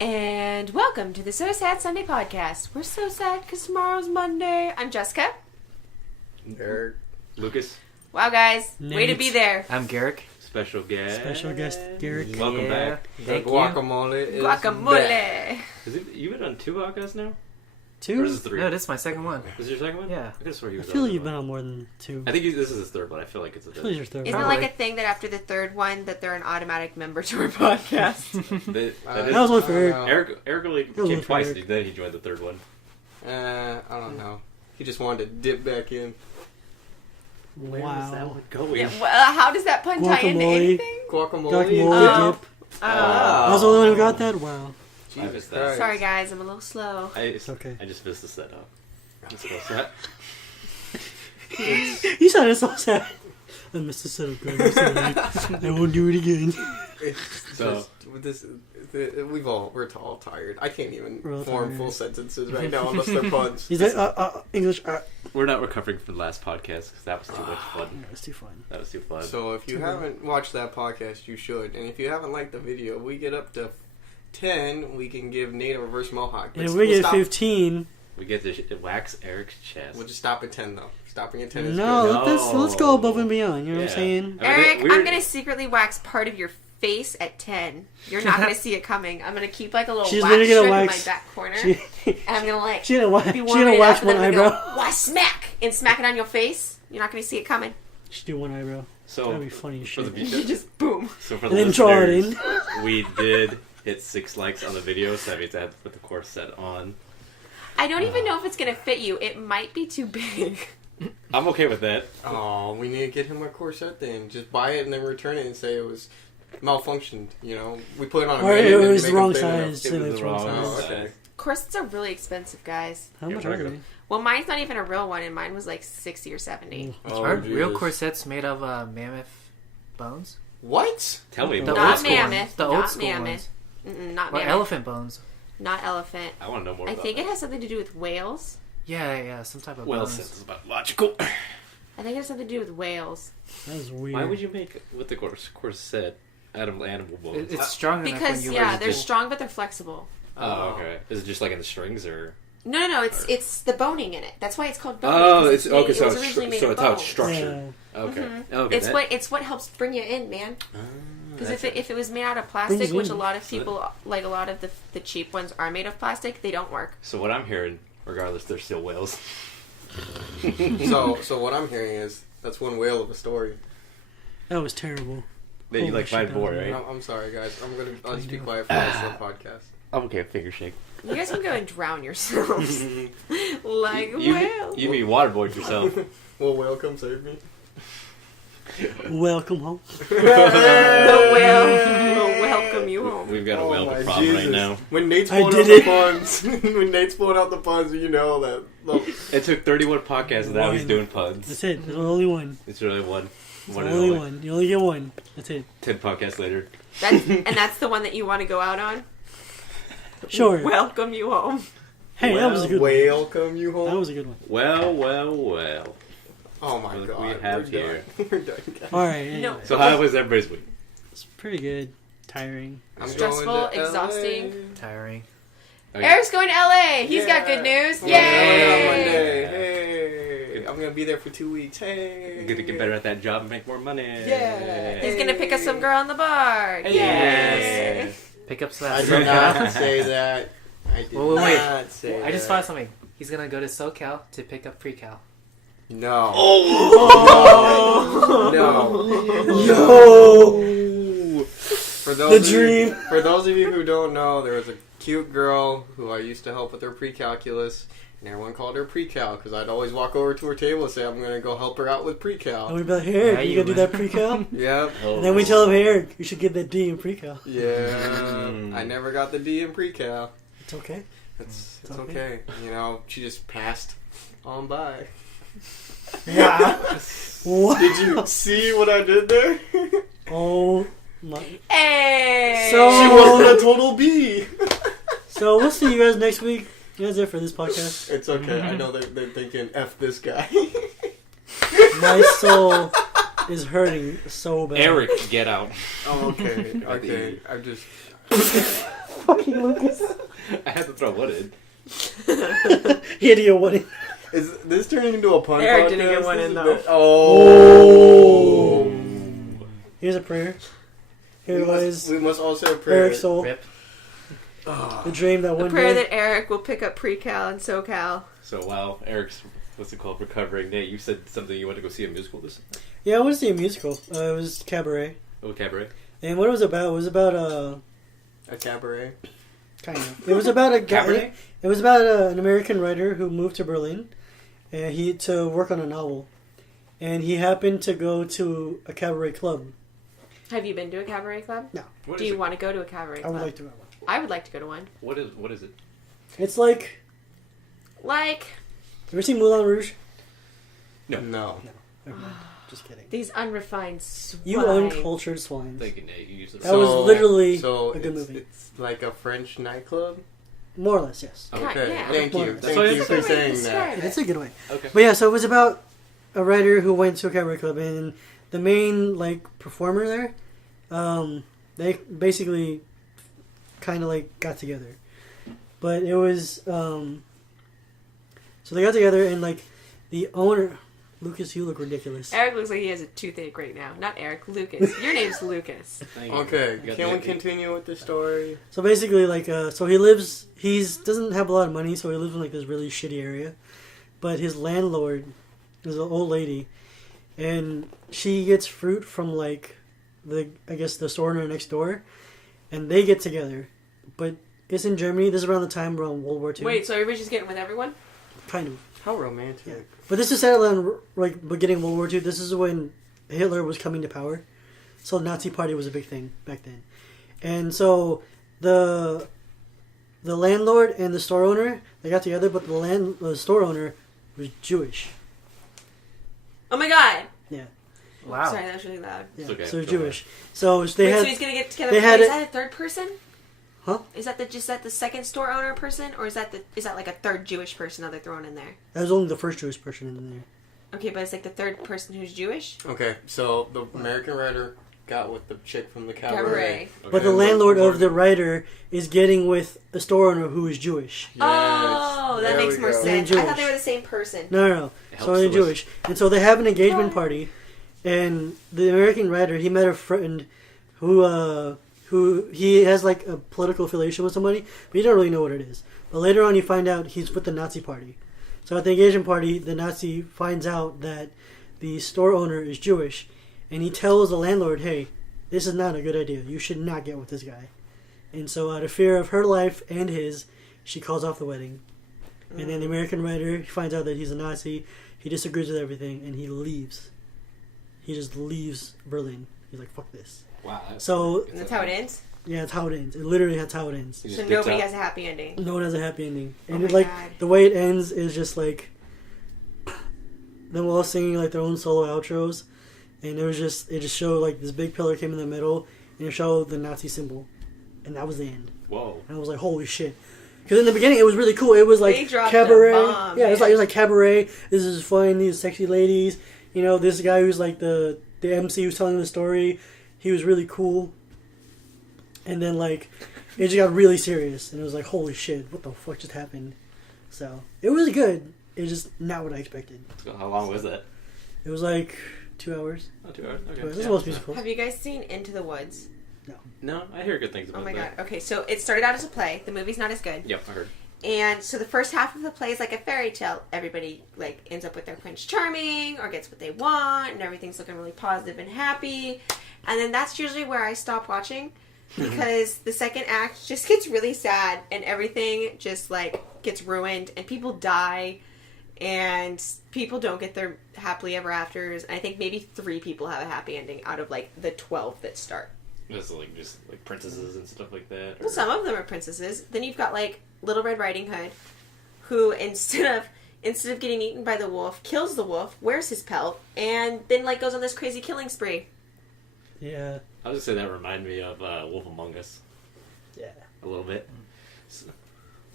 And welcome to the So Sad Sunday podcast. We're so sad because tomorrow's Monday. I'm Jessica. Erik. Lucas. Wow, guys. Nate. Way to be there. I'm Garrick. Special guest. Garrick. Welcome back. Thank you. Guacamole is Guacamole. back. You been on 2 podcasts now? Two? Or is this 3? No, this is my second one. Is this your second one? Yeah. I could have sworn you I was feel on like you've one. been on more than 2. I think this is his 3rd, but I feel like it's a I feel like 3rd. your third. Isn't it Probably. like a thing that after the third one that they're an automatic member to our podcast? That was one for Erik. Eric only That was came one for twice, Erik. then he joined the 3rd one. I don't know. He just wanted to dip back in. Where was that Wow. one going? Yeah, well, how does that pun tie into Guacamole. anything? Guacamole. Oh. dip. Oh. I was the only one who got that? Wow. I missed Jesus that. Christ. Sorry, guys. I'm a little slow. It's okay. I just missed the setup. I'm so sad. You sounded so sad. I missed the setup, guys. I won't do it again. It's So- just, with this, we're all tired. I can't even We're all form tired. full sentences right now unless they're puns. He's like, English. We're not recovering from the last podcast because that was too much fun. It's too fun. That was too fun. So if you haven't watched that podcast, you should. And if you haven't liked the video, we get up to 10, we can give Nate a reverse mohawk. And if We'll we get stop- 15... we get to wax Eric's chest. We'll just stop at 10, though. Stopping at 10 is No, good. let's go above and beyond. You know what I'm Yeah. saying? I mean, Eric, we're- I'm going to secretly wax part of your face at 10. You're not going to see it coming. I'm going to keep like a little She's wax literally strip gonna in wax- my back corner. She, And I'm going to like she gonna, be she warming gonna it wax up and one then I'm gonna eyebrow. go, why smack? And smack it on your face. You're not going to see it coming. She do one eyebrow. So That'd be funny as for the shit. video, You just boom. so for And the then draw it listeners, in. we did hit 6 likes on the video, so that means I have to put the corset on. I don't even know if it's going to fit you. It might be too big. I'm okay with that. Oh, we need to get him a corset then. Just buy it and then return it and say it was malfunctioned. You know, we put it on a Or menu it and was make the wrong him thin enough. size. It Say was it's the wrong wrong size. Oh, okay. Corsets are really expensive, guys. How much Yeah, are they? Well, mine's not even a real one, and mine was like 60 or 70. Oh, Aren't real Jesus. corsets made of mammoth bones? What? Tell me The more. Not old school mammoth. ones. The not old school mammoth. ones. Not Or mammoth. elephant bones. Not elephant. I want to know more I about think that. it has something to do with whales. Yeah, some type of Well, bones. since it's about logical. I think it has something to do with whales. That was weird. Why would you make with the corset out of animal bones? It's strong enough when Because, you yeah, wear they're it. strong, but they're flexible. Oh, okay. Is it just like in the strings or? No, it's the boning in it. That's why it's called boning. Oh, 'cause it's okay. made- So it was it's originally made so of it's how it's bone. structured. Yeah. Okay. Mhm. Okay. It's what helps bring you in, man. Because That's if it was made out of plastic, Brings which in. a lot of people, like a lot of the cheap ones are made of plastic, they don't work. So what I'm hearing, regardless, they're still whales. So what I'm hearing is that's one whale of a story. That was terrible. That you Holy like find shit, more, that was- right? I'm sorry, guys. I'll just be do. quiet for the rest of the podcast. I'm okay. Finger shake. You guys can go and drown yourselves. Like You whales. mean waterboard yourself? Will whale come save me? Welcome home. The whale will welcome you home. We've got a Oh whale my problem right Jesus. now. When Nate's I pulling did out the it. puns, when Nate's pulling out the puns, you know that. Look, It took 31 podcasts, and now he's One. doing puns. That's it. There's only one. It's really one. There's One and only only. one. You only get one. That's it. 10 podcasts later. That's the one that you want to go out on. Sure. Welcome you home. Hey, that was a good one. whale come you home. That was a good one. Well. Oh my Look, god. we have we're here. done. We're done, guys. All right. No. Anyway. So how was everybody's week? It's pretty good. Tiring. I'm Stressful, going to exhausting. LA. Tiring. Eric's going to LA. He's got good news. I'm going to LA on Yay! Monday. Hey. I'm gonna be there for 2 weeks. Hey. Good to get better at that job and make more money. Yeah. He's going to pick up some girl on the bar. Yay! Yeah. Pick up I some. did not say that. I did Wait. not say I just that. found something. He's gonna go to SoCal to pick up pre-cal. No. Oh! No. Yo. For those The dream. For those of you who don't know, there was a cute girl who I used to help with her pre-calculus, and everyone called her pre-cal because I'd always walk over to her table and say, "I'm gonna go help her out with And pre-cal." we'd be like, hey, Eric, Yeah, you you gotta do man. that pre-cal? Yep. And then we tell him, hey, Eric, you should get that D in pre-cal. Yeah. I never got the D in pre-cal. It's okay. It's It's okay. okay. You know, she just passed on by. Wow. What? Did you see what I did there? Oh my. Hey! So- She wasn't a total B. So we'll see you guys next week. You guys there for this podcast? It's okay. I know they're thinking, F this guy. My soul is hurting so bad. Eric, get out. Oh, okay. Okay. I just... Fucking Lucas. I had to throw one in. He had to get one in. Is this turning into a pun Erik podcast? didn't get one This in, is though. Oh. Here's a prayer. Here We was must also pray. Eric's soul. Rip. The dream that A one prayer day. that Erik will pick up pre-cal and SoCal. So while Eric's, what's it called, recovering, Nate, you said something you went to go see a musical this time? Yeah, I went to see a musical. It was Cabaret. Oh, Cabaret? And what it was about A cabaret. kind of. It was about a guy. Cabaret? It was about an American writer who moved to Berlin, and to work on a novel, and he happened to go to a cabaret club. Have you been to a cabaret club? No, What Do is you it? want to go to a cabaret I club? would like to go. I would like to go to one. What is it? It's like, Like you ever seen Moulin Rouge? No. No. Never mind. Just kidding. these unrefined swine. You uncultured swines. Thank you, Nate. You used it. That was literally so a good it's, movie. It's like a French nightclub. More or less, yes. Okay. yeah. Thank you. That's Thank what you it's for like. saying Describe that. it. It's a good way. Okay. But yeah, so it was about a writer who went to a cabaret club, and the main performer there, they basically kind of got together. But it was so they got together, and the owner, Lucas, you look ridiculous. Erik looks like he has a toothache right now. Not Erik, Lucas. Your name's Lucas. Thank you. Okay. You got Can we the- continue with the story? So basically, so he doesn't have a lot of money, so he lives in this really shitty area. But his landlord is an old lady, and she gets fruit from the store owner next door, and they get together. But it's in Germany. This is around the time around World War II. Wait, so everybody's just getting with everyone? Kind of. How romantic. Yeah. But this is set around beginning of World War II. This is when Hitler was coming to power, so the Nazi Party was a big thing back then. And so the landlord and the store owner, they got together, but the store owner was Jewish. Oh my god! Yeah, Wow. Sorry, that was really loud. yeah. It's okay. So Go Jewish. So Wait, they so had he's gonna get together. they had Is it- that a third person? Huh? Is that the second store owner person, or is that like a third Jewish person that they're throwing in there? that was only the first Jewish person in there. Okay, but it's the third person who's Jewish. Okay, so the American writer got with the chick from the cabaret. Cabaret. But the Okay. landlord of the writer is getting with a store owner who is Jewish. Yes, Oh, that there makes we more go. sense. And I thought they Jewish. were the same person. No. It So helps they're to listen. Jewish. And so they have an engagement party, and the American writer, he met a friend who he has a political affiliation with somebody, but you don't really know what it is. But later on you find out he's with the Nazi Party. So at the engagement party, the Nazi finds out that the store owner is Jewish, and he tells the landlord, hey, this is not a good idea. You should not get with this guy. And so out of fear of her life and his, she calls off the wedding. And then the American writer finds out that he's a Nazi. He disagrees with everything, and he leaves. He just leaves Berlin. He's like, fuck this. Wow. So, And that's how it ends. yeah, that's how it ends. It literally that's how it ends. He So just dips nobody out. has a happy ending. No one has a happy ending. And Oh my God. the way it ends is just them all singing their own solo outros. And it just showed this big pillar came in the middle, and it showed the Nazi symbol. And that was the end. Whoa. And I was like, holy shit. Because in the beginning, it was really cool. It was They dropped a cabaret. bomb, Yeah, it man. was like cabaret. This is fun. These sexy ladies. You know, this guy who's the MC who's telling the story. He was really cool. And then it just got really serious, and it was like, holy shit, what the fuck just happened? So it was good. It's just not what I expected. So how long was that? It was 2 hours. Oh, 2 hours. Okay. 2 hours. This Yeah. is most musicals. Have you guys seen Into the Woods? No, I hear good things about Oh my that. god. Okay, so it started out as a play. The movie's not as good. Yep, I heard. And so the first half of the play is like a fairy tale. Everybody ends up with their Prince Charming or gets what they want, and everything's looking really positive and happy. And then that's usually where I stop watching because the second act just gets really sad and everything just gets ruined and people die and people don't get their happily ever afters. And I think maybe 3 people have a happy ending out of the 12 that start. It's just princesses and stuff like that. Well, some of them are princesses. Then you've got Little Red Riding Hood, who instead of getting eaten by the wolf, kills the wolf, wears his pelt, and then goes on this crazy killing spree. Yeah. I was just say that reminded me of Wolf Among Us Yeah. a little bit.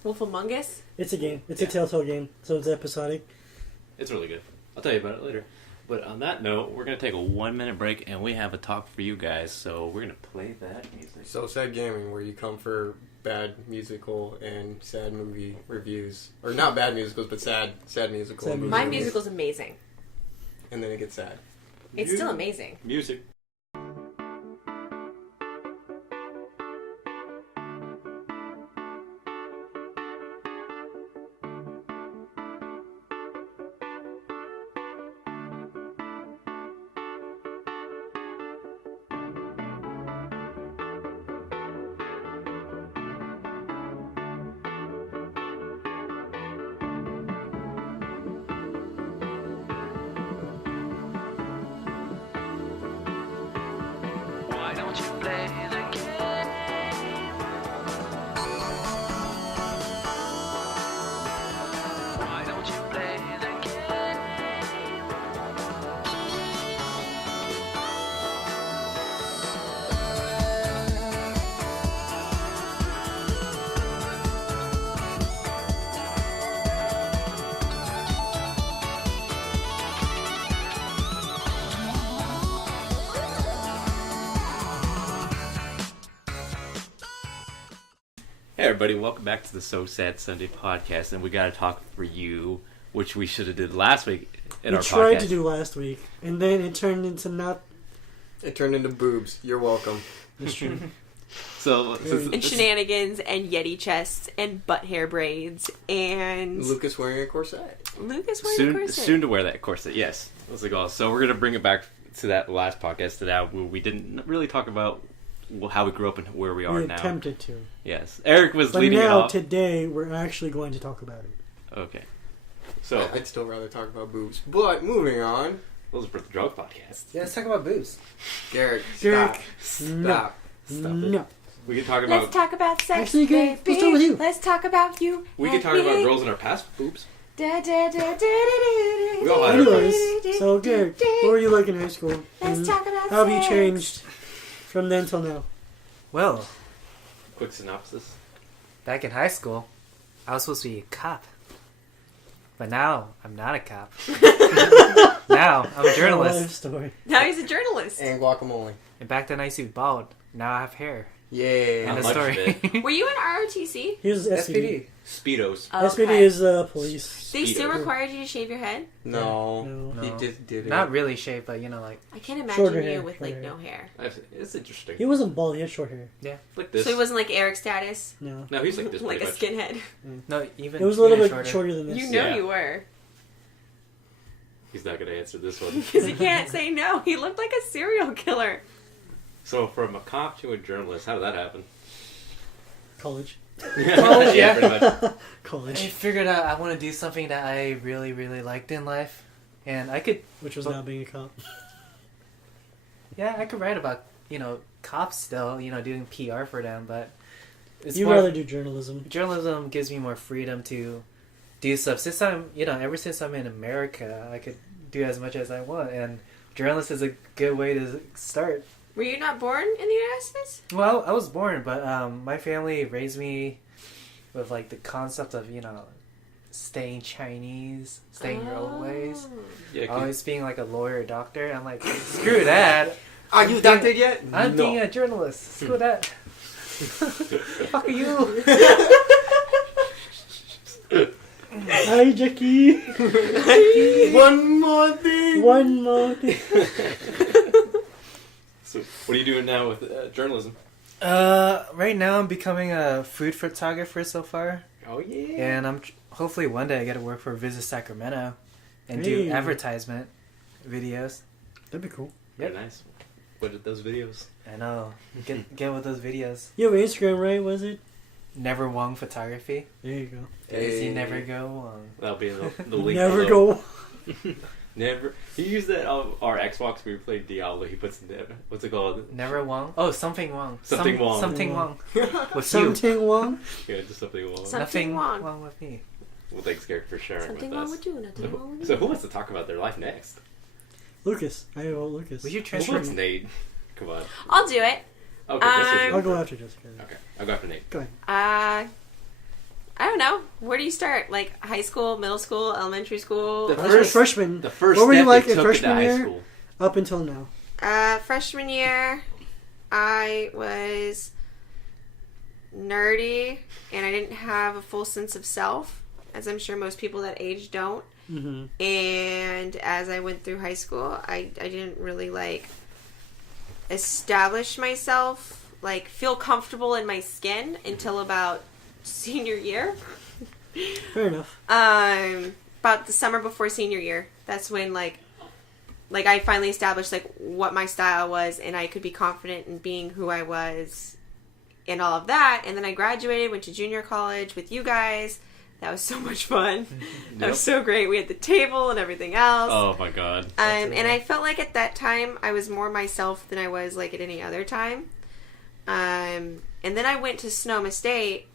Wolf Among Us. It's a game. It's Yeah. a Telltale game, so it's episodic. It's really good. I'll tell you about it later. But on that note, we're going to take a 1-minute break, and we have a talk for you guys. So we're going to play that music. So Sad Gaming, where you come for bad musical and sad movie reviews. Or not bad musicals, but sad musical. Sad My reviews. musical's amazing. And then it gets sad. It's still amazing. Music. Why don't you play the game? Why don't you play the game? Hey everybody, welcome back to the So Sad Sunday podcast, and we got to talk for you, which we should have did last week in We our tried podcast. to do last week, and then it turned into not. It turned into boobs. You're welcome. That's true. So, And shenanigans and Yeti chests and butt hair braids and Lucas wearing a corset. Lucas wearing a corset. soon to wear that corset. Yes, that's the goal. So we're gonna bring it back to that last podcast today, where we didn't really talk about how we grew up and where we are We now. attempted to. Yes, Eric was But leading it now, off. today, we're actually going to talk about it. Okay, so I'd still rather talk about boobs. But moving on. those are for the drug podcast. Yeah, let's talk about boobs. Garrett, Garrick, stop. no. Stop. Stop it. No. We could talk Let's about talk about sex, Actually, Garrick, baby. let's start with you. Let's talk about you. we could talk about girls in our past boobs. We all had our Anyways, so Garrick, what were you like in high school? Let's And talk about how have you sex. changed from then till now? Well, Quick synopsis. back in high school, I was supposed to be a cop. But now, I'm not a cop. Now, I'm a Life journalist. story. Now he's a journalist. And guacamole. And back then I used to be bald. Now I have hair. Yay. End Not of much story. of Were you in ROTC? He was SPD. Speedos. SPD Okay. is police. They still Speedo. required you to shave your head? No. No. He No. just did it. Not really shaved, but like, I can't imagine Shorter you hair, with shorter like hair. no hair. It's interesting. He wasn't bald, he had short hair. Like this. So he wasn't like Eric status? No. No, he's like this. Like a pretty much. skinhead. no, even It was a little even bit shorter. shorter than this. You know Yeah. you were. He's not gonna answer this one. Because he can't say no. He looked like a serial killer. So from a cop to a journalist, how did that happen? College. Yeah, pretty much. I College. figured out I want to do something that I really, really liked in life. And I could, Which was But- not being a cop. yeah, I could write about, cops still, doing PR for them, but it's You'd more, rather do journalism. journalism gives me more freedom to do stuff. Since I'm, ever since I'm in America, I could do as much as I want, and journalist is a good way to start. Were you not born in the United States? Well, I was born, but my family raised me with like the concept of staying Chinese, staying your old ways, Yeah, always being like a lawyer, or doctor. I'm like, screw that. Are you doctored yet? I'm no. being a journalist. Screw that. Fuck you. Hi, Jackie. One more thing. One more thing. So what are you doing now with journalism? Right now I'm becoming a food photographer so far, Oh yeah. and I'm hopefully one day I get to work for Visit Sacramento and Hey. do advertisement videos. That'd be cool. Very nice. What are those videos? I know. Get with those videos. You have Instagram, right? Was it? Never Wong Photography. There you go. Daisy never go Wong. That'll be the link. Never below. go. Never. He used that on our Xbox. We were playing Diablo. He puts what's it called? Never Wong. Oh, something Wong. Something Wong. Something Wong. With you. Something wrong. Yeah, just something wrong. Something Nothing wrong. wrong with me. Well, thanks, Garrick, for sharing Something with wrong us. with you, nothing wrong with So you. who wants to talk about their life next? Lucas. I vote Lucas. Would you Who transfer wants Nate? Come on. I'll do it. Okay, Jessica's I'll your go turn. after Jessica. Okay, I'll go after Nate. Go ahead. I don't know. Where do you start? Like high school, middle school, elementary school? The I was a first- freshman. The first What were you step like you in took freshman into high year? school. Up until now. Freshman year, I was nerdy and I didn't have a full sense of self, as I'm sure most people that age don't. Mm-hmm. And as I went through high school, I didn't really like establish myself, like feel comfortable in my skin until about senior year. Fair enough. About the summer before senior year. That's when like I finally established like what my style was, and I could be confident in being who I was and all of that. And then I graduated, went to junior college with you guys. That was so much fun. That was so great. We had the table and everything else. Oh my god. And I felt like at that time I was more myself than I was like at any other time. And then I went to Sonoma State,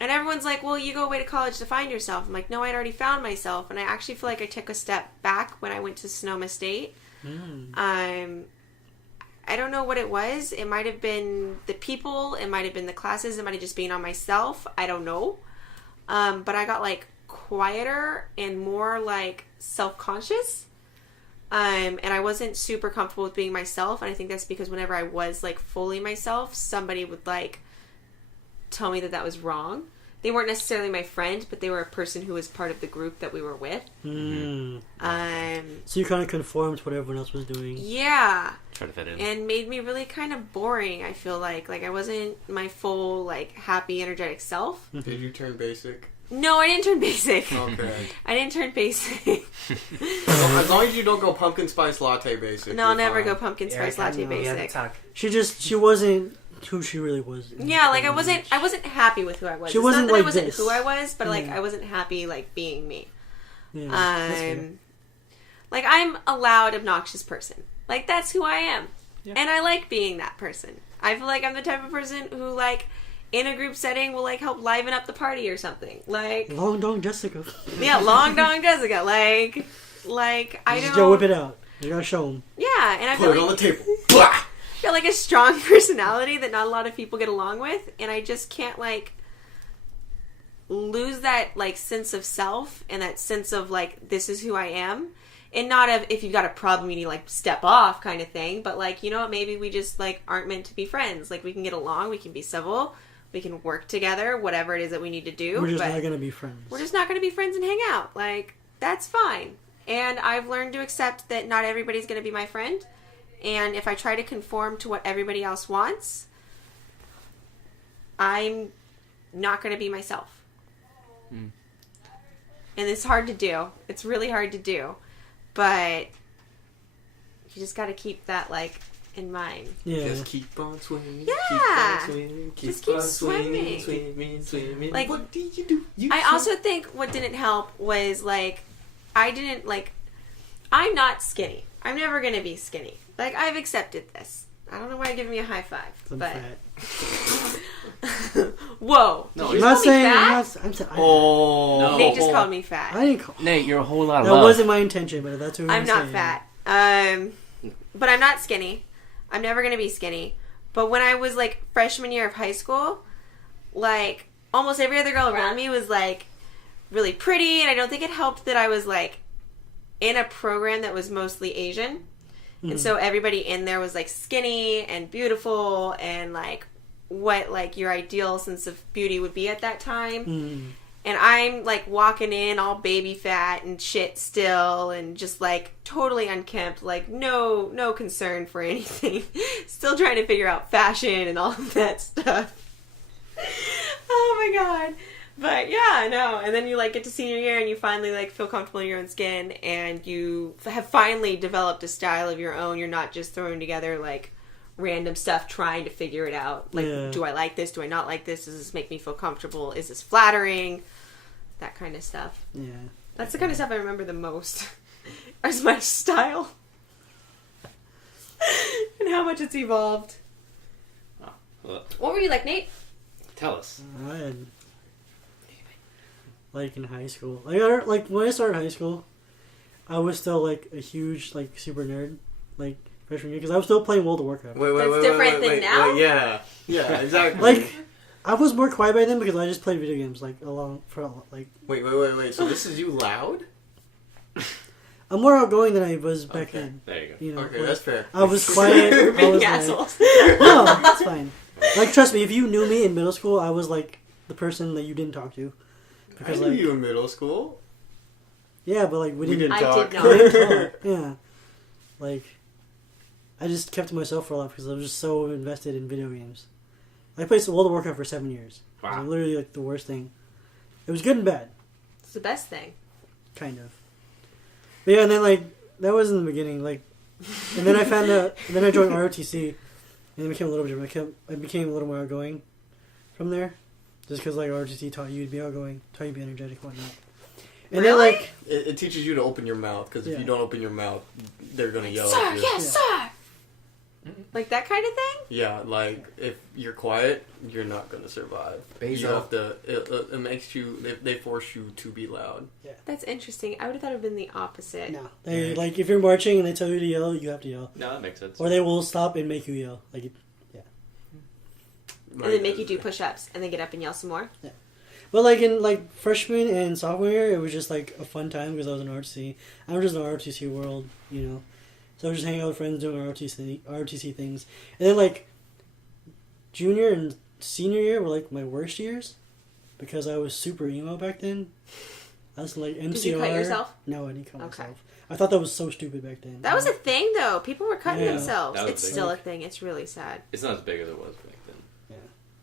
and everyone's like, well, you go away to college to find yourself. I'm like, no, I'd already found myself. And I actually feel like I took a step back when I went to Sonoma State. I don't know what it was. It might have been the people. It might have been the classes. It might have just been on myself. I don't know. But I got like quieter and more like self-conscious. And I wasn't super comfortable with being myself. And I think that's because whenever I was like fully myself, somebody would like tell me that that was wrong. They weren't necessarily my friend, but they were a person who was part of the group that we were with. So you kind of conformed to what everyone else was doing. Yeah. Try to fit in. And made me really kind of boring, I feel like. Like, I wasn't my full, like, happy, energetic self. Did you turn basic? No, I didn't turn basic. Okay. I didn't turn basic. Well, as long as you don't go pumpkin spice latte basic. No, I'll you're never fine. go pumpkin spice latte We have to basic. talk. She wasn't who she really was. Yeah, like, I wasn't happy with who I was. She It's wasn't not that like I wasn't this. who I was, but, like, Yeah. I wasn't happy, like, being me. Yeah, that's fair. Like, I'm a loud, obnoxious person. Like, that's who I am. Yeah. And I like being that person. I feel like I'm the type of person who, like, in a group setting will, like, help liven up the party or something. Like, Long Dong Jessica. yeah, long dong Jessica. Like, I Just don't... go whip it out. You gotta show them. Yeah, and I Put feel it on the like, table. Blah! I feel like a strong personality that not a lot of people get along with, and I just can't, like, lose that, like, sense of self and that sense of, like, this is who I am. And not of, if you've got a problem, you need to, like, step off kind of thing. But, like, you know what? Maybe we just, like, aren't meant to be friends. Like, we can get along. We can be civil. We can work together. Whatever it is that we need to do. We're just but not gonna be friends. we're just not going to be friends and hang out. Like, that's fine. And I've learned to accept that not everybody's going to be my friend. And if I try to conform to what everybody else wants, I'm not going to be myself. And it's hard to do. It's really hard to do. But you just got to keep that, like, in mind. Yeah. Just keep on swimming. Yeah. Keep on swimming. Just keep on swimming. Swimming. Like, what did you do? You I also think what didn't help was, like, I'm not skinny. I'm never going to be skinny. Like, I've accepted this. I don't know why you're giving me a high five, I'm but... fat. Whoa. No, Did you I'm not call me saying. fat? I'm saying. Oh. No. Nate just called me fat. I didn't call. Nate, you're a whole lot of That love. wasn't my intention, but that's what I'm not saying. fat. But I'm not skinny. I'm never going to be skinny. But when I was, like, freshman year of high school, like, almost every other girl around me was, like, really pretty, and I don't think it helped that I was, like, in a program that was mostly Asian. And so everybody in there was, like, skinny and beautiful and, like, what, like, your ideal sense of beauty would be at that time. And I'm, like, walking in all baby fat and shit still and just, like, totally unkempt. Like, no concern for anything. Still trying to figure out fashion and all of that stuff. Oh, my God. But, yeah, no. And then you, like, get to senior year and you finally, like, feel comfortable in your own skin. And you have finally developed a style of your own. You're not just throwing together, like, random stuff trying to figure it out. Like, Yeah. do I like this? Do I not like this? Does this make me feel comfortable? Is this flattering? That kind of stuff. Yeah. That's the kind of stuff I remember the most. As my style. And how much it's evolved. Well, What were you like, Nate? tell us. I had, like, in high school. Like when I started high school, I was still, like, a huge, like, super nerd. Like, freshman year. Because I was still playing World of Warcraft. Wait, That's different than now? yeah, exactly. Like, I was more quiet by then because I just played video games like like. Wait. So this is you loud? I'm more outgoing than I was back Okay. then. There you go. You know, Okay, like, that's fair. I was quiet. We're I being was like, assholes. no, that's fine. Like, trust me, if you knew me in middle school, I was like the person that you didn't talk to. I Because knew like, you in middle school. yeah, but like We didn't. didn't I talk. did we didn't talk. Yeah, like I just kept to myself for a lot because I was just so invested in video games. I played World of Warcraft for 7 years. It Wow. was literally like the worst thing. It was good and bad, It's the best thing. kind of. But yeah, and then like that was in the beginning, like, and then I found out, and then I joined ROTC, and it became a little bit different. I became a little more outgoing from there, just because like ROTC taught you to be outgoing, taught you to be energetic, and whatnot. And then Really? like, It teaches you to open your mouth because if Yeah. you don't open your mouth, they're gonna yell Sir, at you. yes, sir. Like that kind of thing. Yeah, like if you're quiet, you're not gonna survive. Base You up. have to. It makes you. They force you to be loud. That's interesting. I would have thought it would have been the opposite. no, they like if you're marching and they tell you to yell, you have to yell, No, that makes sense. or they will stop and make you yell. Like, And then make you do push-ups, and then get up and yell some more. but like in like freshman and sophomore year, it was just like a fun time because I was in ROTC. I was just in the ROTC world, you know. So I was just hanging out with friends doing ROTC things. And then like junior and senior year were like my worst years because I was super emo back then. I was like MCR. Did you cut yourself? No, I didn't cut Okay. myself. I thought that was so stupid back then. That was a thing, though. People were cutting Yeah. themselves. That was It's a thing. still a thing. It's really sad. It's not as big as it was back then.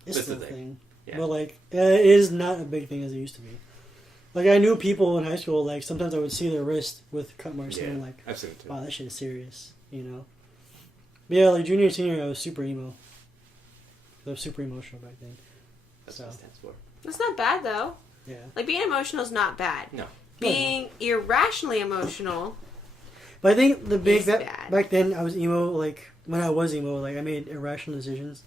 It's That's still the a thing. thing. Yeah. But like it is not a big thing as it used to be. Like I knew people in high school, like sometimes I would see their wrist with cut marks and I'm like, I've seen it too. wow, that shit is serious, you know? But yeah, like junior and senior year, I was super emo. I was super emotional back then. That's So. what it stands for. That's not bad, though. Yeah. Like, being emotional is not bad. No. Being irrationally emotional, But I think the big It's that bad. back then I was emo. Like when I was emo, like I made irrational decisions.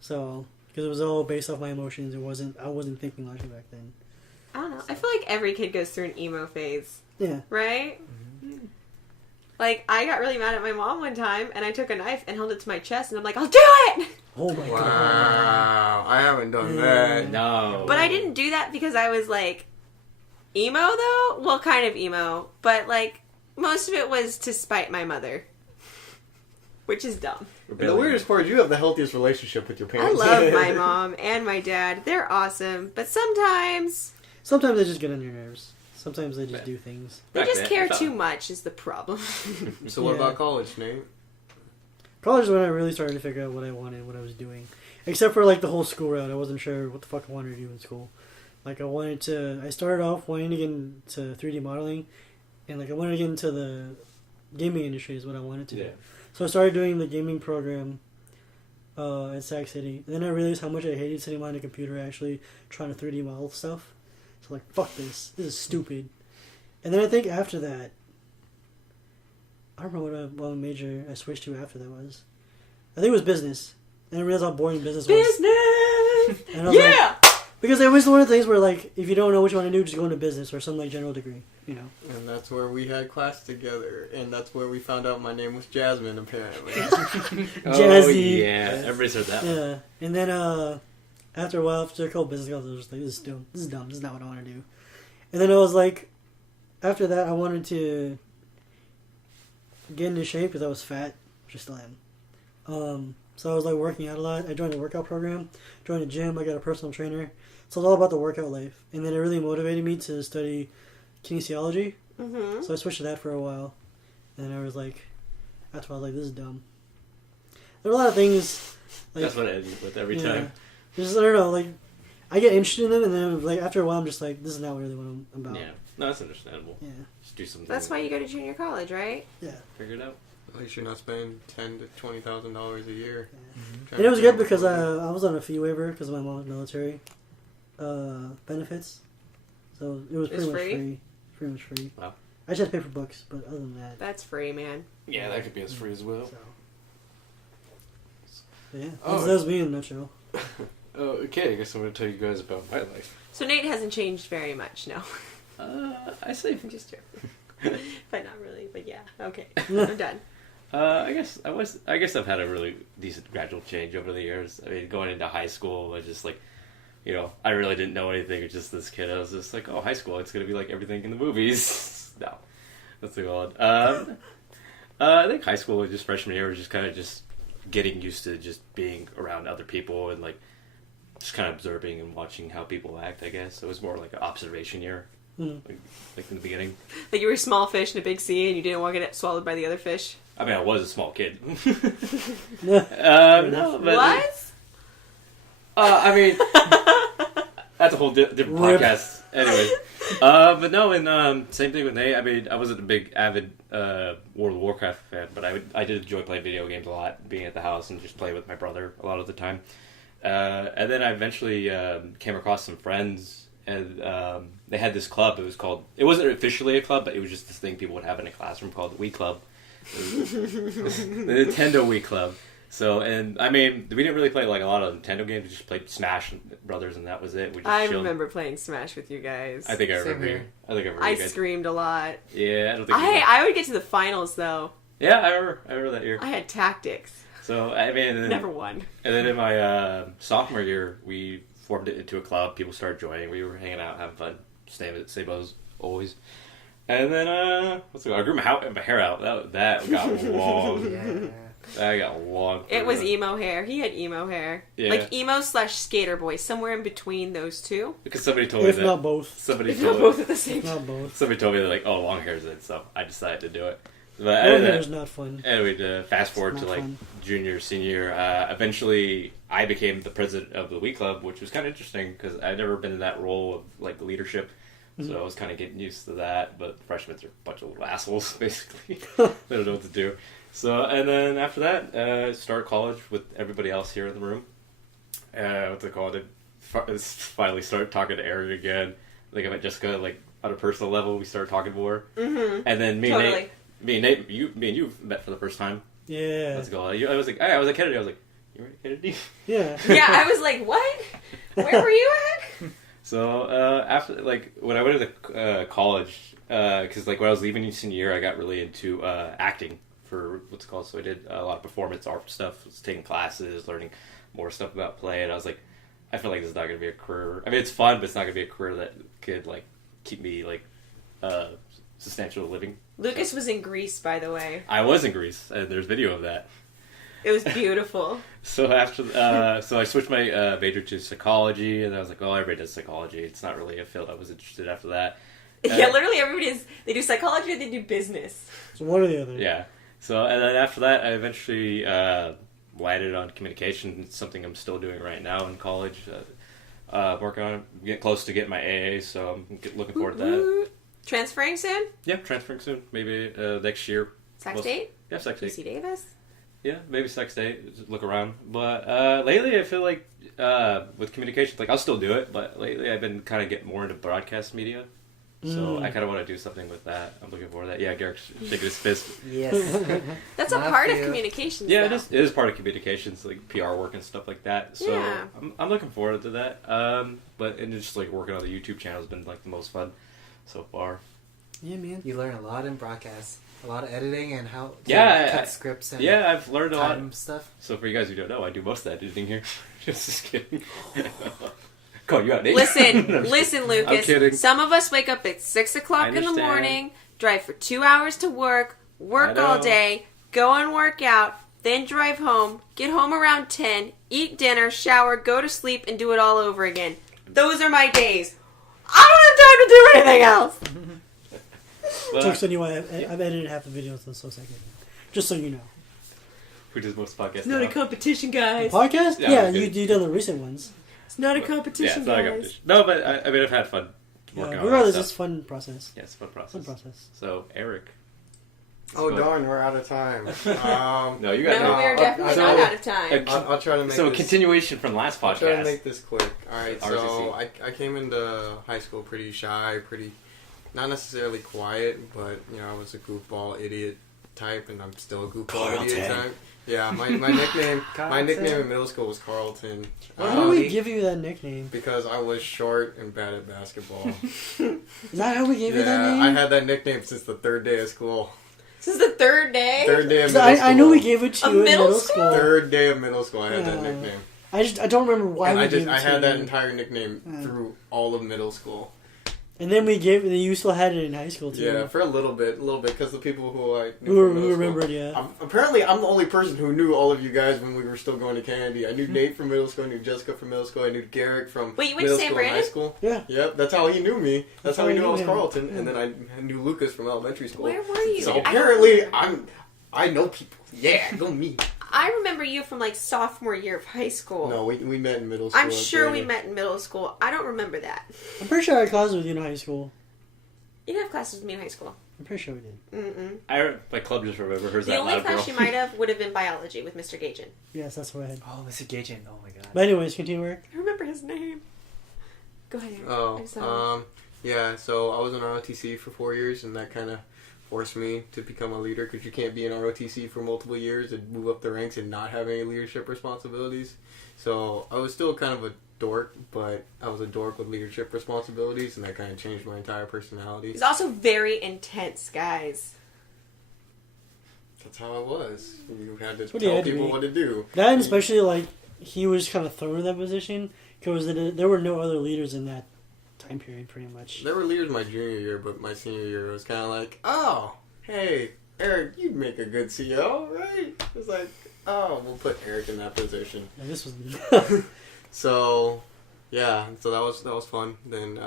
So because it was all based off my emotions, I wasn't thinking logically back then. I don't know. I feel like every kid goes through an emo phase, Yeah. right? Like, I got really mad at my mom one time, and I took a knife and held it to my chest, and I'm like, I'll do it! Oh my god. Wow, I haven't done Yeah. that. No. But I didn't do that because I was, like, emo, though? Well, kind of emo. But, like, most of it was to spite my mother. Which is dumb. And the weirdest part is you have the healthiest relationship with your I parents. love my mom and my dad. They're awesome. But sometimes Sometimes they just get on your nerves. Sometimes they just do things. they Back just then, care I thought- too much is the problem. So what Yeah. about college, Nate? College is when I really started to figure out what I wanted, what I was doing. Except for like the whole school route, I wasn't sure what the fuck I wanted to do in school. Like I started off wanting to get into 3D modeling, and like I wanted to get into the gaming industry is what I wanted to do. Yeah. So I started doing the gaming program at Sac City, and then I realized how much I hated sitting behind a computer actually trying to 3D model stuff. So like, fuck this is stupid. And then I think after that, I don't remember what major I switched to after that was. I think it was business. And I realized how boring business was. Business! And I was Yeah! because it was one of the things where like, if you don't know what you want to do, just go into business or some like general degree, you know. And that's where we had class together, and that's where we found out my name was Jasmine, apparently. Oh, Jazzy. yeah. Everybody's heard that one. Yeah. And then after a while, after a couple business classes, I was just like, this is dumb. This is not what I want to do. And then I was like, after that, I wanted to get into shape because I was fat, which I still am. So I was like working out a lot. I joined a workout program, joined a gym. I got a personal trainer. So it's all about the workout life. And then it really motivated me to study kinesiology. Mm-hmm. So I switched to that for a while. And I was like, that's why I was like, this is dumb. There are a lot of things. Like, That's what I ended with every yeah. time. Just, I don't know, like, I get interested in them, and then, like, after a while, I'm just like, this is not really what I'm about. Yeah. No, that's understandable. Yeah. Just do something. That's why you go to junior college, right? Figure it out. At least you're not spending $10,000 to $20,000 a year. And it was good because I was on a fee waiver because of my mom's military benefits. So it was It's pretty much free? free. Pretty much free. Wow. I just had to pay for books, but other than that. That's free, man. Yeah, that could be as free as well. So. But yeah, Oh. that was me in a nutshell. Oh, okay, I guess I'm going to tell you guys about my life. So Nate hasn't changed very much, no. I say I'm just joking. But not really, but yeah. Okay. I'm done. I guess I've had a really decent gradual change over the years. I mean, going into high school, I just like, I really didn't know anything. It's just this kid. I was just like, oh, high school, it's gonna be like everything in the movies. No, that's too odd. I think high school, just freshman year, was just kind of just getting used to just being around other people and like just kind of observing and watching how people act. I guess it was more like an observation year, like in the beginning. Like you were a small fish in a big sea, and you didn't want to get swallowed by the other fish. I mean, I was a small kid. No, but What? I mean, that's a whole different podcast. Anyway, but no, and same thing with Nate. I mean, I wasn't a big avid World of Warcraft fan, but I did enjoy playing video games a lot, being at the house and just playing with my brother a lot of the time. And then I eventually came across some friends, and they had this club. It wasn't officially a club, but it was just this thing people would have in a classroom called the Wii Club. The Nintendo Wii Club. So, and I mean, we didn't really play like a lot of Nintendo games. We just played Smash Brothers, and that was it. We just I chilled. remember playing Smash with you guys. I think I Same remember. here. I you guys. screamed a lot. Yeah, I don't think. I would get to the finals though. Yeah, I remember that year. I had tactics. So I mean, and then, Never won. And then in my sophomore year, we formed it into a club. People started joining. We were hanging out, having fun. Same as always. And then I grew my hair out. That got long. Yeah. That got long. It was emo hair. He had emo hair. Yeah. Like emo/skater boy, somewhere in between those two. Because somebody told me if that. not both. Somebody If not told both me. at the same If time. not both. Somebody told me that like, oh, long hair's in, so I decided to do it. But Long hair is not fun. anyway, to fast forward It's to not like fun. junior, senior, eventually I became the president of the Wii Club, which was kind of interesting because I'd never been in that role of like leadership. So I was kind of getting used to that, but freshmen are a bunch of little assholes, basically. They don't know what to do. So, and then after that, start college with everybody else here in the room. What's it called? Finally started talking to Erik again. Like I met Jessica, like on a personal level, we started talking more. Mm-hmm. And then me Totally. and Nate, me and you met for the first time. Yeah. Let's go. I was like, hey, I was at Kennedy. I was like, you were at Kennedy? Yeah. Yeah, I was like, what? Where were you at? So after like when I went to college, because like when I was leaving senior year, I got really into acting for what's it called. So I did a lot of performance art stuff. I was taking classes, learning more stuff about play, and I was like, I feel like this is not going to be a career. I mean, it's fun, but it's not going to be a career that could like keep me like substantial living. Lucas was in Greece, by the way. I was in Greece, and there's video of that. It was beautiful. So after, so I switched my major to psychology, and I was like, "Oh, everybody does psychology. It's not really a field I was interested in after that." Yeah, literally everybody is. They do psychology or they do business. So one or the other. Yeah. So and then after that, I eventually landed on communication. It's something I'm still doing right now in college. Working on it. Get close to getting my AA, so I'm looking forward to that. Transferring soon? Yeah, transferring soon. Maybe next year. Sac Well, State? Yeah, Sac State. UC Davis? Yeah, maybe Sac State. Just look around. But lately, I feel like with communications, like I'll still do it, but lately I've been kind of getting more into broadcast media. So I kind of want to do something with that. I'm looking forward to that. Yeah, Garrick's shaking his fist. Yes. That's a Not part of you. communications. Yeah, though. it is part of communications, like PR work and stuff like that. So Yeah. I'm looking forward to that. But and just like working on the YouTube channel has been like the most fun so far. Yeah, man. You learn a lot in broadcast. A lot of editing and how to Yeah, cut scripts and Yeah, I've learned a lot. time stuff. So for you guys who don't know, I do most of that editing here. Just kidding. Come on, you got Nate. Listen, Lucas. I'm kidding. Some of us wake up at 6 o'clock I in the understand. morning, drive for 2 hours to work I know. all day, go and work out, then drive home, get home around 10, eat dinner, shower, go to sleep, and do it all over again. Those are my days. I don't have time to do anything else. But Jokes on you, I've edited half the videos on So Second. Just so you know. who does most podcasts It's not a now? competition, guys. Podcast? Yeah, Yeah, I'm you kidding. done the recent ones. It's not a Yeah, competition, it's not a guys. competition. No, but I mean, I've had fun working Yeah, on regardless, it. it's fun process. Yeah, it's a fun process. Fun process. So, Erik. Oh Let's go. darn, we're out of time. No, you No, got we are No, definitely so- not out of time. I'll try to make So, this. continuation from last I'll try to podcast. make this quick. Alright, so RCC. I came into high school pretty shy, pretty not necessarily quiet, but you know I was a goofball idiot type, and I'm still a goofball idiot type. Yeah, my nickname in middle school was Carlton. Why did we give you that nickname? Because I was short and bad at basketball. Is that how we gave you that Yeah, name? I had that nickname since the third day of school. This is the third day. Third day of middle school. I know we gave it to Of you in middle middle school? school. Third day of middle school, I had that Yeah. nickname. I don't remember why And we I gave it to had that you. entire nickname through all of middle school. And then you still had it in high school too. Yeah, for a little bit, because the people who I knew Who from middle remembered, school, yeah. Apparently, I'm the only person who knew all of you guys when we were still going to Kennedy. I knew Nate from middle school, I knew Jessica from middle school, I knew Garrick from Wait, you went to middle St. school and high Brandon? school. Yeah. Yep, that's how he knew me. That's how he knew I was him. Carlton. Yeah. And then I knew Lucas from elementary school. Where were you? So I don't apparently, remember. I know people. Yeah, go me. I remember you from like sophomore year of high school. No, we met in middle school. I'm at sure we Brandon. met in middle school. I don't remember that. I'm pretty sure I had classes with you in high school. You didn't have classes with me in high school. I'm pretty sure we did. My club just remember her The that only loud girl. class you might have would have been biology with Mr. Gagin. Yes, that's what I had. Oh, Mr. Gagin. Oh my god. But anyways, continue, Eric. I remember his name. Go ahead. Eric. Oh, I'm sorry. yeah. So I was in ROTC for 4 years, and that kind of forced me to become a leader because you can't be in ROTC for multiple years and move up the ranks and not have any leadership responsibilities. So I was still kind of a dork, but I was a dork with leadership responsibilities, and that kind of changed my entire personality. He's also very intense, guys. That's how I was. You had to what he tell had to people be. what to do. That, and especially, like, he was kind of thrown in that position because there were no other leaders in that time period, pretty much. There were leaders my junior year, but my senior year it was kind of like, oh, hey, Eric, you'd make a good CEO, right? It's like, oh, we'll put Eric in that position. And this was... So, yeah, so that was fun. Then,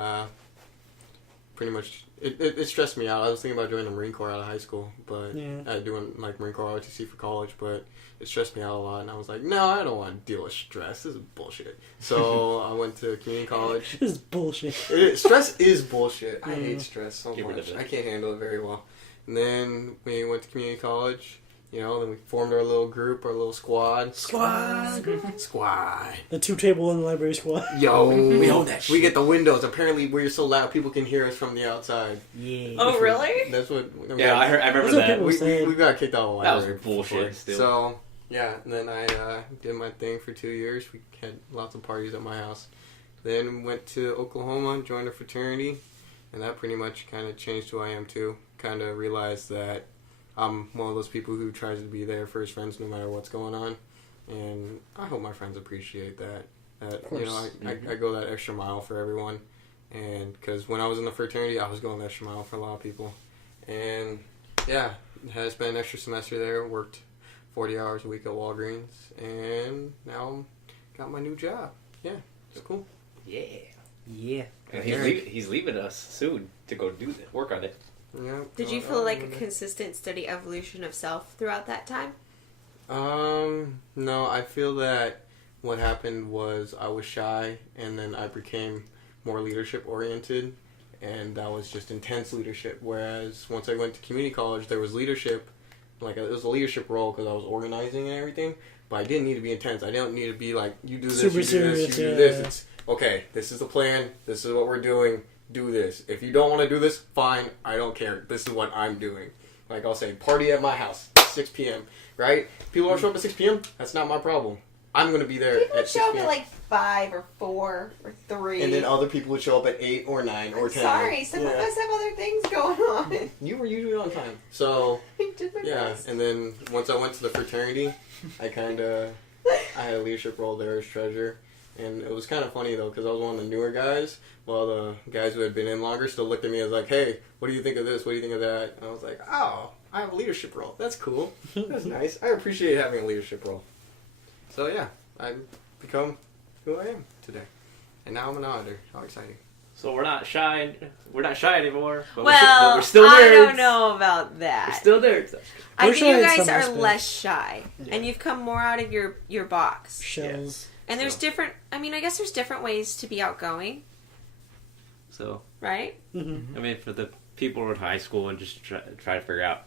pretty much, it stressed me out. I was thinking about joining the Marine Corps out of high school, but doing like Marine Corps ROTC for college, but it stressed me out a lot, and I was like, no, I don't want to deal with stress. This is bullshit. So I went to community college. This is bullshit. Stress is bullshit. I hate stress so Get rid much. of it. I can't handle it very well. And then we went to community college. Then we formed our little group, our little squad. Squad. The 2-table in the library squad. Yo, we own that We shit. get the windows. Apparently, we're so loud, people can hear us from the outside. Yeah. Oh, really? That's what. Yeah, I remember That's what that. people- We got kicked out of the That was library. bullshit, before. still. So yeah, and then I did my thing for 2 years. We had lots of parties at my house. Then went to Oklahoma, joined a fraternity, and that pretty much kind of changed who I am too. Kind of realized that I'm one of those people who tries to be there for his friends no matter what's going on, and I hope my friends appreciate that. That course. I go that extra mile for everyone, and because when I was in the fraternity, I was going the extra mile for a lot of people, and yeah, I spent an extra semester there, worked 40 hours a week at Walgreens, and now got my new job. Yeah, it's cool. Yeah. Yeah. And Eric. he's leaving us soon to go do that, work on it. Yeah. Did you feel like a consistent, steady evolution of self throughout that time? No, I feel that what happened was I was shy, and then I became more leadership oriented, and that was just intense leadership. Whereas once I went to community college, there was leadership, like it was a leadership role because I was organizing and everything. But I didn't need to be intense. I don't need to be like, you do this, Super you do this, serious, you do yeah. this. It's okay. This is the plan. This is what we're doing. Do this. If you don't want to do this, fine. I don't care. This is what I'm doing. Like I'll say, party at my house, 6 p.m. Right? People don't show up at 6 p.m. That's not my problem. I'm gonna be there People at would 6 show up p.m. at like 5 or 4 or 3. And then other people would show up at 8 or 9 or 10. Sorry, some of us have other things going on. You were usually on time. So, I did my yeah. best. And then once I went to the fraternity, I had a leadership role there as treasurer. And it was kind of funny, though, because I was one of the newer guys, while the guys who had been in longer still looked at me as like, hey, what do you think of this? What do you think of that? And I was like, oh, I have a leadership role. That's cool. That's nice. I appreciate having a leadership role. So, yeah, I've become who I am today. And now I'm an auditor. How exciting. So we're not shy. We're not shy anymore. But Well, we're still nerds. I don't know about that. We're still nerds. I We're think shy you in guys some are aspects. less shy, and you've come more out of your box. Shells. And there's So- different. I mean, I guess there's different ways to be outgoing, So right? Mm-hmm. I mean, for the people in high school and just try to figure out,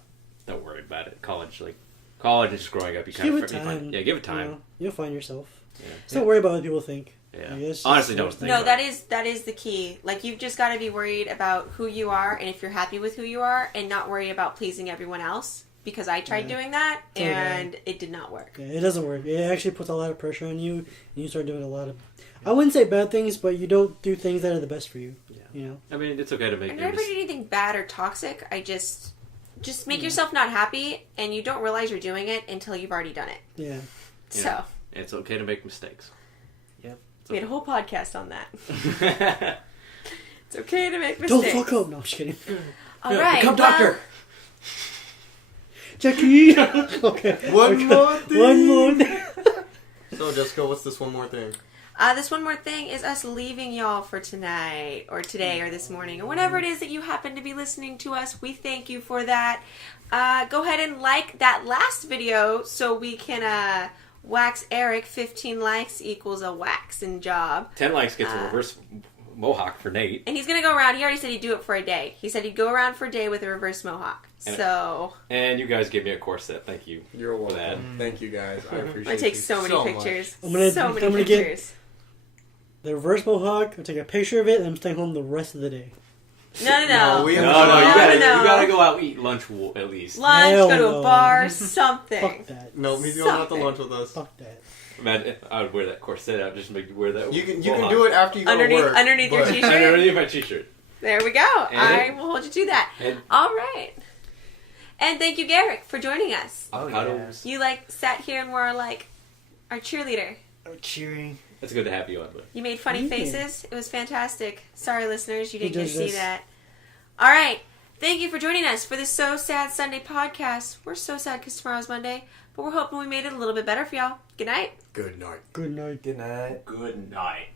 don't worry about it. College is just growing up. You kind Give of it time. give it time. You know, you'll find yourself. Yeah. Just don't worry about what people think. Yeah. I guess Honestly, just- don't think No, about that is the key. Like, you've just got to be worried about who you are, and if you're happy with who you are, and not worry about pleasing everyone else. Because I tried doing that, So did I. and it did not work. Yeah, it doesn't work. It actually puts a lot of pressure on you, and you start doing a lot of... I wouldn't say bad things, but you don't do things that are the best for you. Yeah. You know? I mean, it's okay to make I never did anything bad or toxic. I just just make yourself not happy, and you don't realize you're doing it until you've already done it. Yeah. So It's okay to make mistakes. we had a whole podcast on that. It's okay to make mistakes. Don't fuck up. No, I'm just kidding. All right. Become well, doctor. Jackie. Okay. One more thing. One more thing. So, Jessica, what's this one more thing? This one more thing is us leaving y'all for tonight, or today, or this morning, or whenever it is that you happen to be listening to us. We thank you for that. Go ahead and like that last video so we can wax Erik. 15 likes equals a waxing job. 10 likes gets a reverse mohawk for Nate. And he's going to go around. He already said he'd do it for a day. He said he'd go around for a day with a reverse mohawk. And you guys gave me a corset. Thank you. You're welcome. that. Thank you, guys. I appreciate I take you so many much. pictures. I'm gonna Pictures. get the reverse mohawk. I'll take a picture of it, and I'm staying home the rest of the day. No. You No, gotta go out and eat lunch at least. Lunch, Hell go to no. a bar, something. Fuck that. No, he's going out to Something. lunch with us. Fuck that. Man, I would wear that corset. I'd just make you wear that. You can do it after you go Underneath- to work. underneath your but- t-shirt. Underneath my t-shirt. There we go. I will hold you to that. And- All right. And thank you, Erik, for joining us. Oh, Cuddles. You sat here and were our cheerleader. Oh, cheering. It's good to have you on, but You made funny Yeah. faces. It was fantastic. Sorry, listeners, you didn't He get to does see this. that. All right. Thank you for joining us for the So Sad Sunday podcast. We're so sad because tomorrow's Monday, but we're hoping we made it a little bit better for y'all. Good night. Good night. Good night. Good night. good night.